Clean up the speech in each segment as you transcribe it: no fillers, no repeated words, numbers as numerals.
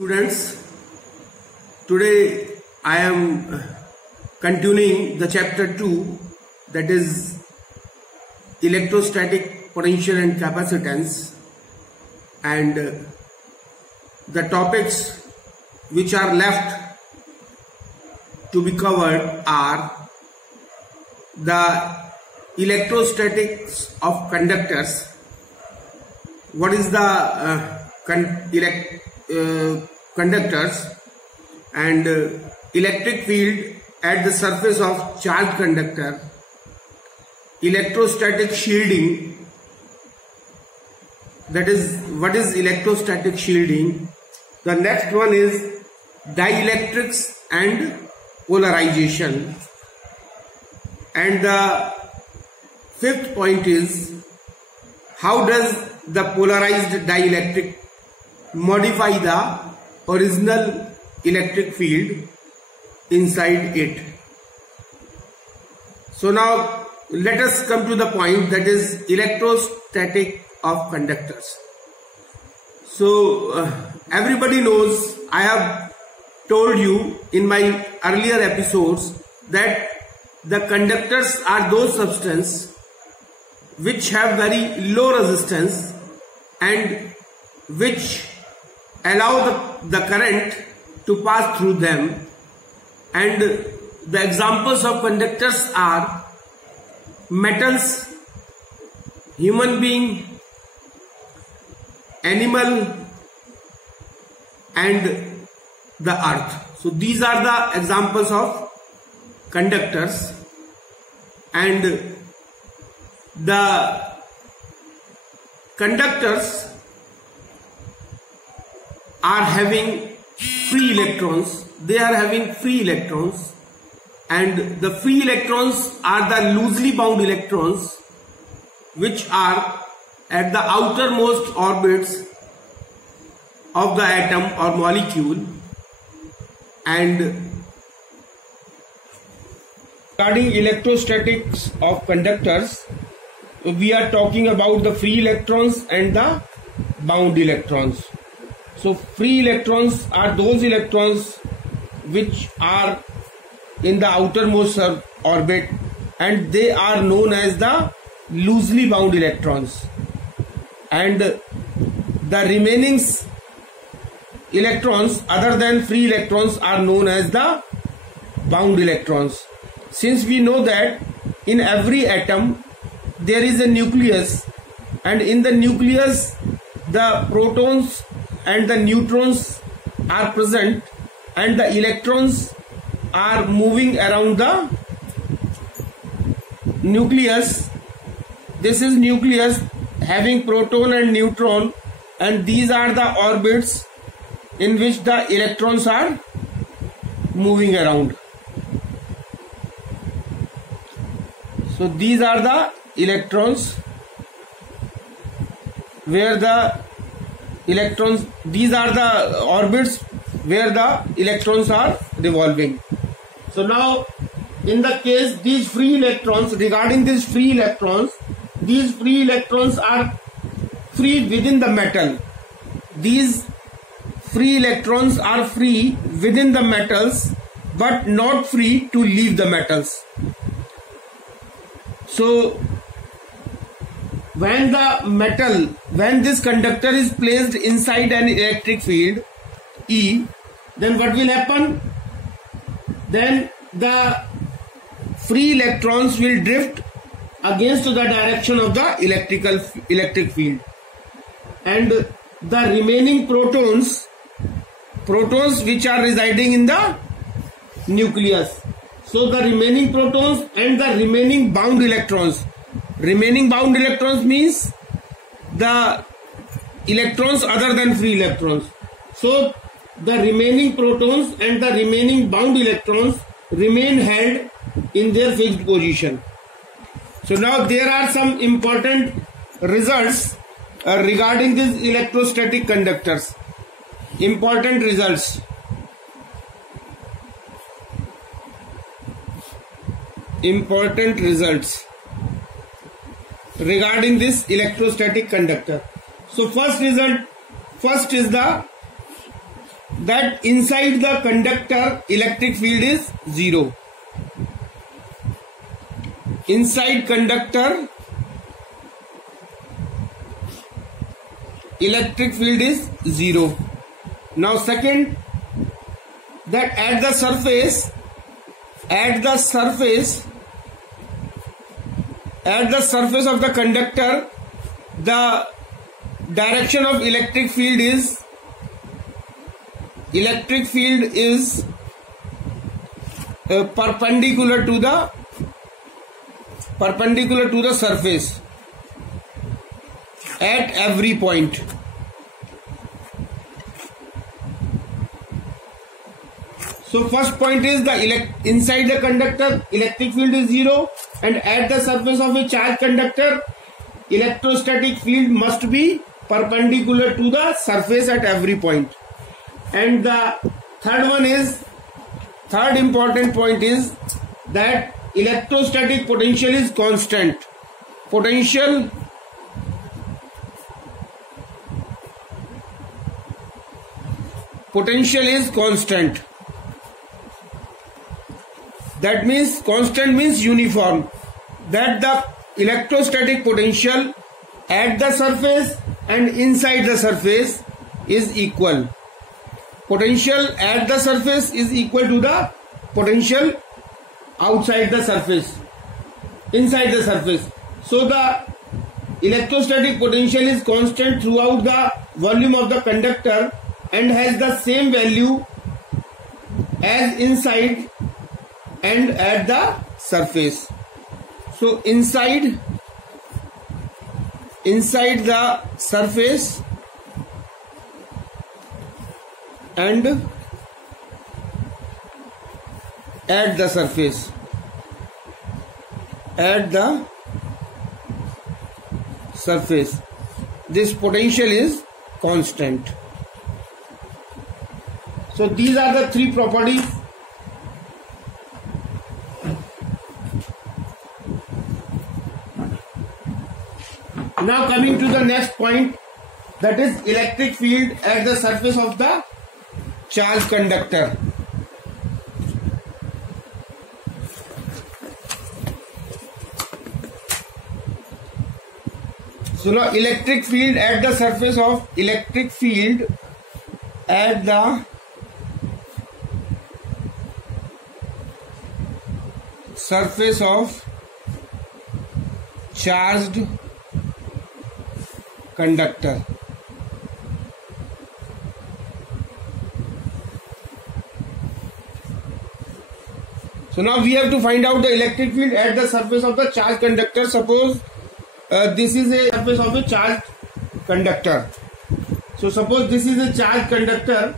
Students, today I am continuing the chapter 2, that is electrostatic potential and capacitance, and the topics which are left to be covered are the electrostatics of conductors. What is the conductors and electric field at the surface of charged conductor, electrostatic shielding, that is what is electrostatic shielding. The next one is dielectrics and polarization, and the fifth point is how does the polarized dielectric modify the original electric field inside it. So now let us come to the point, that is electrostatic of conductors. So everybody knows, I have told you in my earlier episodes that the conductors are those substances which have very low resistance and which allow the current to pass through them, and the examples of conductors are metals, human being, animal, and the earth. So these are the examples of conductors, and the conductors are having free electrons. They are having free electrons, and the free electrons are the loosely bound electrons which are at the outermost orbits of the atom or molecule. And regarding electrostatics of conductors, we are talking about the free electrons and the bound electrons. So free electrons are those electrons which are in the outermost orbit, and they are known as the loosely bound electrons, and the remaining electrons other than free electrons are known as the bound electrons. Since we know that in every atom there is a nucleus, and in the nucleus the protons and the neutrons are present, and the electrons are moving around the nucleus. This is nucleus having proton and neutron, and these are the orbits in which the electrons are moving around. So these are the electrons where the electrons, these are the orbits where the electrons are revolving. So now in the case these free electrons, regarding these free electrons are free within the metal. These free electrons are free within the metals but not free to leave the metals. So when this conductor is placed inside an electric field E, then what will happen? Then the free electrons will drift against the direction of the electric field, and the remaining protons which are residing in the nucleus. So the remaining protons and the remaining bound electrons. Remaining bound electrons means the electrons other than free electrons. So the remaining protons and the remaining bound electrons remain held in their fixed position. So now there are some important results regarding these electrostatic conductors. Important results. Regarding this electrostatic conductor. So first is the that inside the conductor electric field is 0. Inside conductor electric field is 0. Now second, that at the surface of the conductor, the direction of electric field is perpendicular to the surface at every point. So first point is inside the conductor electric field is 0, and at the surface of a charged conductor electrostatic field must be perpendicular to the surface at every point. And the third important point is that electrostatic potential is constant. Potential is constant. That means constant means uniform. That the electrostatic potential at the surface and inside the surface is equal. Potential at the surface is equal to the potential outside the surface, inside the surface. So the electrostatic potential is constant throughout the volume of the conductor and has the same value as inside and at the surface. So inside the surface and at the surface, this potential is constant. So these are the three properties. Now coming to the next point, that is electric field at the surface of the charged conductor. So now electric field at the surface of charged conductor. So now we have to find out the electric field at the surface of the charged conductor. Suppose this is a surface of a charged conductor. So suppose this is a charged conductor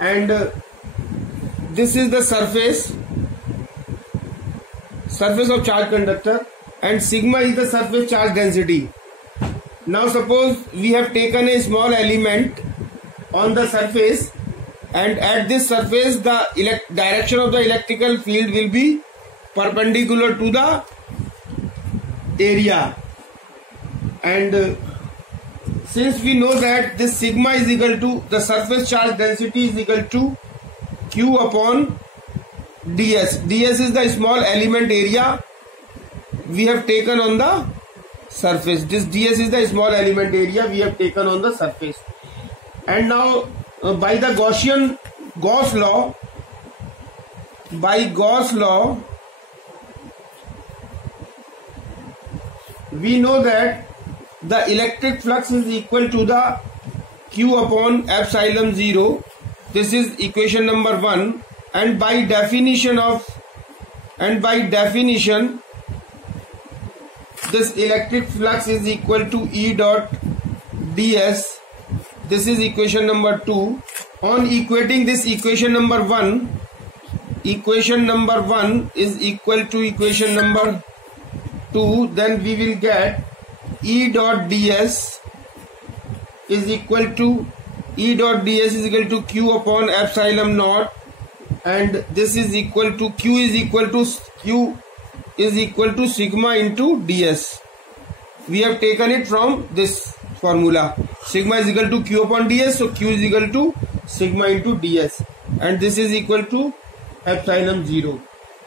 and this is the surface of charged conductor, and sigma is the surface charge density. Now suppose we have taken a small element on the surface, and at this surface the direction of the electrical field will be perpendicular to the area, and since we know that this sigma is equal to the surface charge density is equal to Q upon ds. ds is the small element area we have taken on the surface. This ds is the small element area we have taken on the surface. And now by the Gauss law, we know that the electric flux is equal to the Q upon epsilon 0. This is equation number 1, and by definition this electric flux is equal to E dot ds. This is equation number 2. On equating this equation number 1 is equal to equation number 2, then we will get E dot ds is equal to Q upon epsilon naught, and this is equal to Q is equal to sigma into ds. We have taken it from this formula. Sigma is equal to Q upon ds, so Q is equal to sigma into ds, and this is equal to epsilon 0,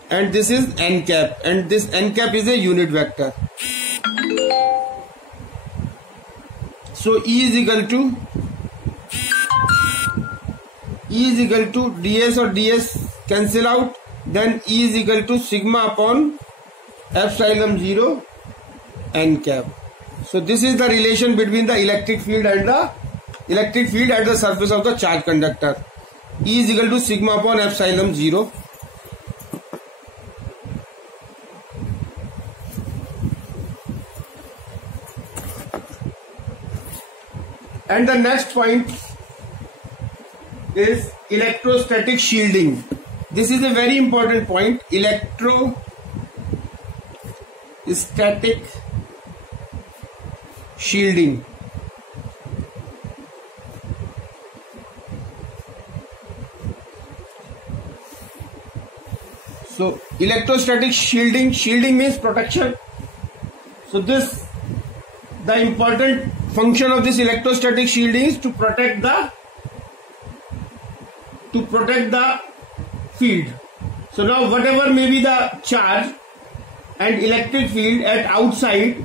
and this is n cap, and this n cap is a unit vector. So E is equal to ds, or ds cancel out, then E is equal to sigma upon epsilon 0 n cap. So this is the relation between the electric field at the surface of the charge conductor. E is equal to sigma upon epsilon 0. And the next point is electrostatic shielding. This is a very important point. Electrostatic shielding. So electrostatic shielding means protection. So the important function of this electrostatic shielding is to protect the field. So now whatever may be the charge and electric field at outside,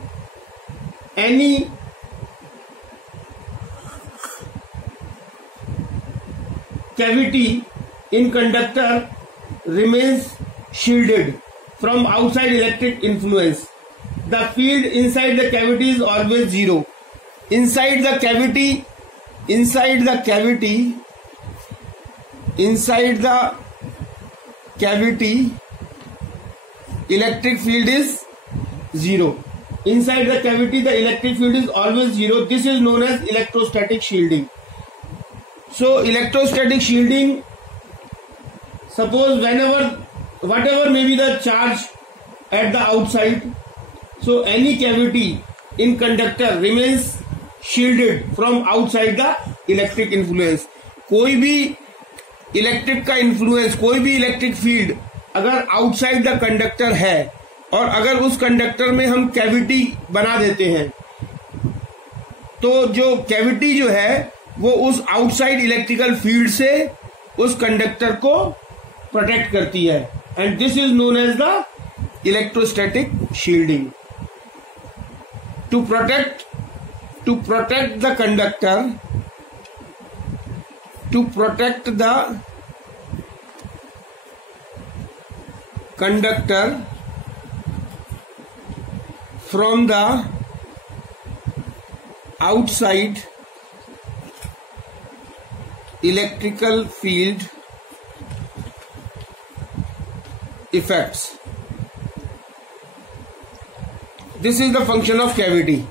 any cavity in conductor remains shielded from outside electric influence. The field inside the cavity is always zero. Inside the cavity, electric field is zero. Inside the cavity, the electric field is always zero. This is known as electrostatic shielding. So electrostatic shielding, suppose whatever may be the charge at the outside, so any cavity in conductor remains shielded from outside the electric influence. कोई भी electric का influence, कोई भी electric field अगर outside the conductor है और अगर उस कंडक्टर में हम कैविटी बना देते हैं, तो जो कैविटी जो है वो उस आउटसाइड इलेक्ट्रिकल फील्ड से उस कंडक्टर को प्रोटेक्ट करती है, and this is known as the electrostatic shielding. To protect the conductor, from the outside electrical field effects. This is the function of cavity.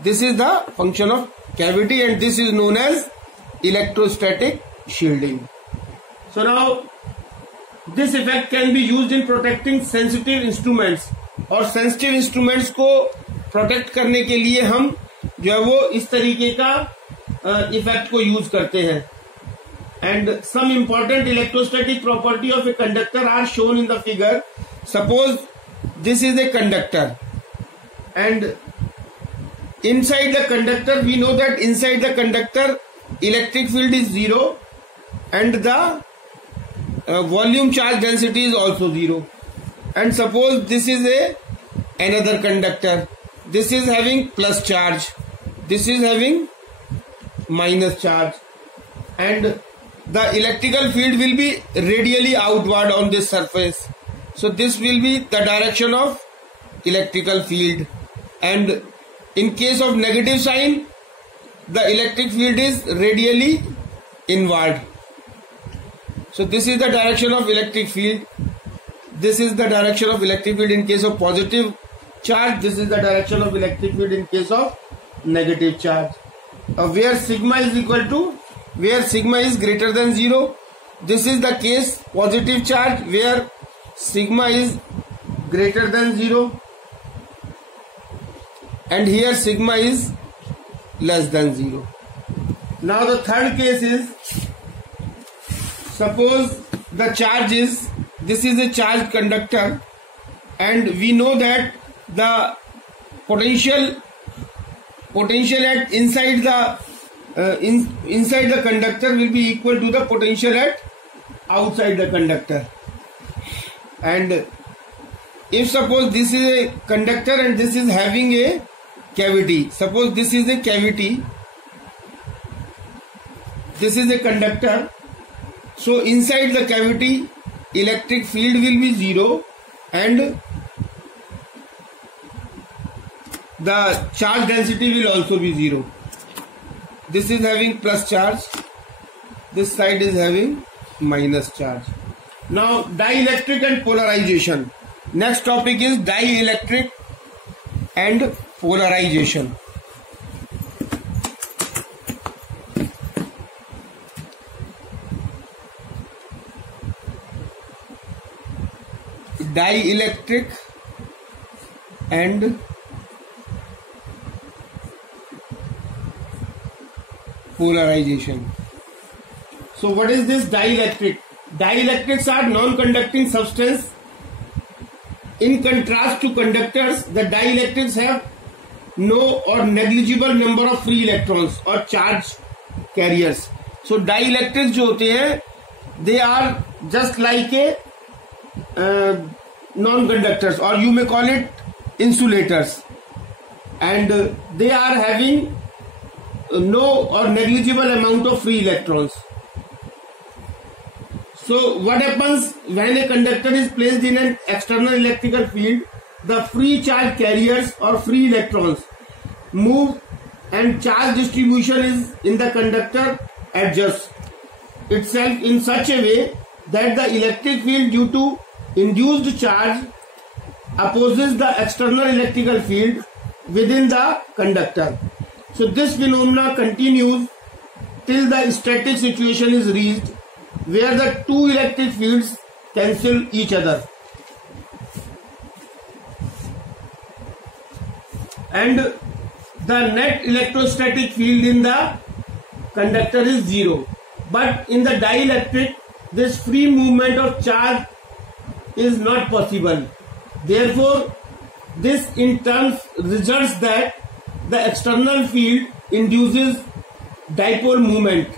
And this is known as electrostatic shielding. So now this effect can be used in protecting sensitive instruments. और sensitive instruments को protect करने के लिए हम जो है वो इस तरीके का effect को use करते हैं. And some important electrostatic property of a conductor are shown in the figure. Suppose this is a conductor, and inside the conductor, we know that inside the conductor electric field is zero and the volume charge density is also zero. And suppose this is another conductor, this is having plus charge, this is having minus charge, and the electrical field will be radially outward on this surface. So this will be the direction of electrical field. And in case of negative sign, the electric field is radially inward. So this is the direction of electric field. This is the direction of electric field in case of positive charge. This is the direction of electric field in case of negative charge. Where sigma is greater than 0. This is the case positive charge where sigma is greater than 0. And here sigma is less than 0. Now the third case is, suppose the charge is, this is a charged conductor, and we know that the potential at inside the inside the conductor will be equal to the potential at outside the conductor. And if suppose this is a conductor and this is having a cavity, suppose this is a cavity, this is a conductor, so inside the cavity electric field will be 0 and the charge density will also be 0. This is having plus charge, this side is having minus charge. Now dielectric and polarization. Next topic is dielectric and polarization. Dielectric and polarization. So what is this dielectric? Dielectrics are non-conducting substance. In contrast to conductors, the dielectrics have no or negligible number of free electrons or charge carriers. So dielectrics जो होते हैं, they are just like a non-conductors, or you may call it insulators, and they are having no or negligible amount of free electrons. So what happens when a conductor is placed in an external electrical field? The free charge carriers or free electrons move and charge distribution is in the conductor adjusts itself in such a way that the electric field due to induced charge opposes the external electrical field within the conductor. So this phenomena continues till the static situation is reached, where the two electric fields cancel each other and the net electrostatic field in the conductor is 0. But in the dielectric, this free movement of charge is not possible. Therefore, this in turn results that the external field induces dipole moment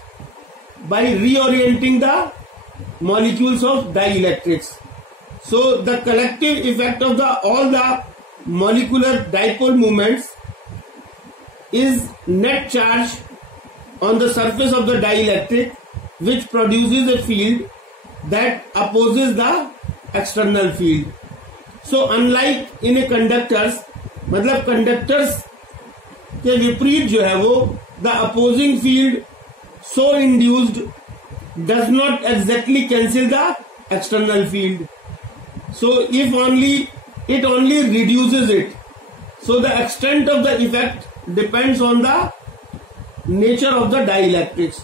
by reorienting the molecules of dielectrics. So the collective effect of all the molecular dipole moments is net charge on the surface of the dielectric, which produces a field that opposes the external field. So unlike in a conductors, मतलब conductors के विपरीत जो है वो the opposing field so induced does not exactly cancel the external field. So if only it only reduces it. So the extent of the effect depends on the nature of the dielectrics.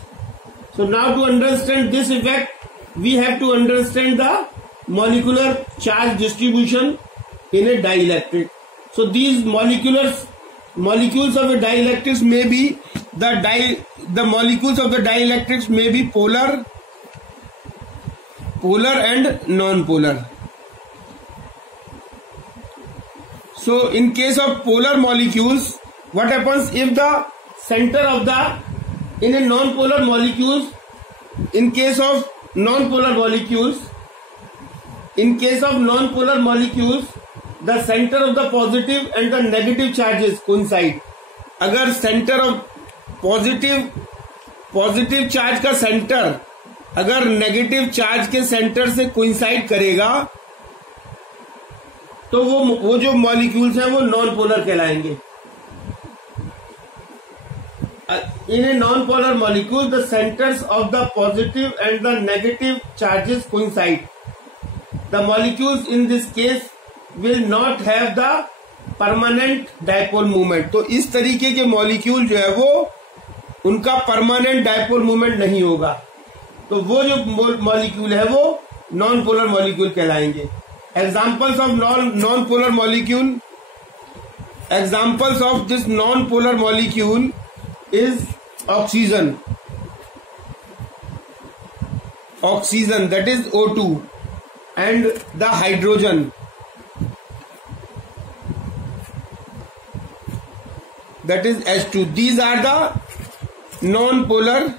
So now to understand this effect, we have to understand the molecular charge distribution in a dielectric. So these molecules of a dielectrics may be the molecules of the dielectrics may be polar and non-polar. So in case of polar molecules, what happens if the center of the in a non-polar molecules, in case of non-polar molecules, the center of the positive and the negative charges coincide. अगर center of positive charge का centre अगर negative charge के centre से coincide करेगा तो वो जो molecules हैं वो नॉन पोलर कहलाएंगे. In a non-polar molecule, the centers of the positive and the negative charges coincide. The molecules in this case will not have the permanent dipole moment. तो इस तरीके के मॉलिक्यूल जो है वो उनका परमानेंट डायपोल मूवमेंट नहीं होगा, तो वो जो मॉलिक्यूल है वो नॉन पोलर मॉलिक्यूल कहलाएंगे. Examples of non polar molecule, examples of this non polar molecule is oxygen, that is O2, and the hydrogen, that is H2. These are the non-polar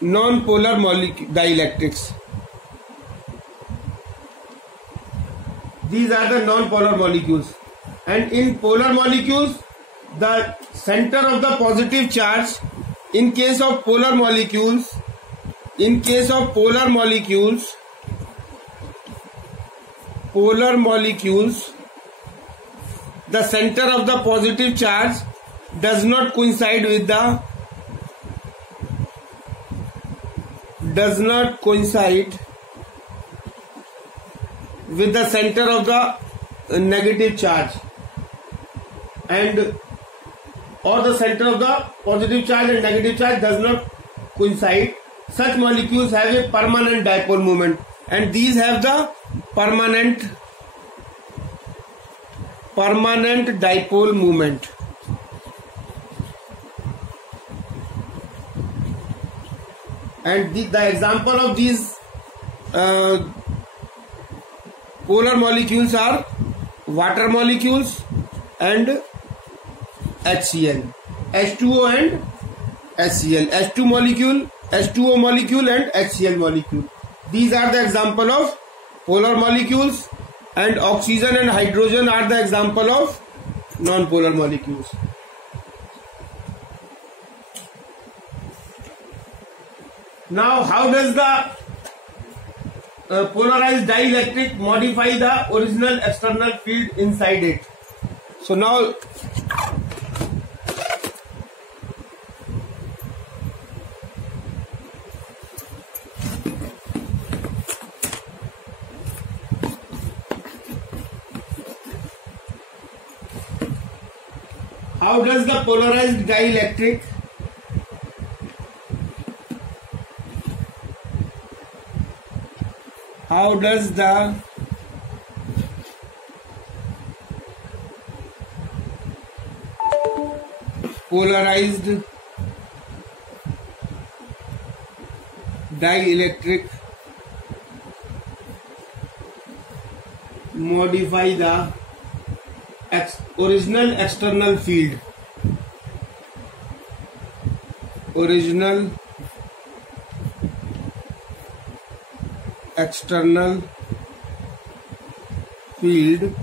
dielectrics. These are the non-polar molecules, and in polar molecules the center of the positive charge, in case of polar molecules, the center of the positive charge does not coincide with the center of the negative charge, or the center of the positive charge and negative charge does not coincide. Such molecules have a permanent dipole moment, and these have the permanent dipole moment. And the example of these polar molecules are water molecules and HCl, H2O and HCl, H2O molecule and HCl molecule. These are the example of polar molecules, and oxygen and hydrogen are the example of non-polar molecules. Now, how does the polarized dielectric modify the original external field inside it? So now, how does the polarized dielectric polarized dielectric modify the original external field? Original external field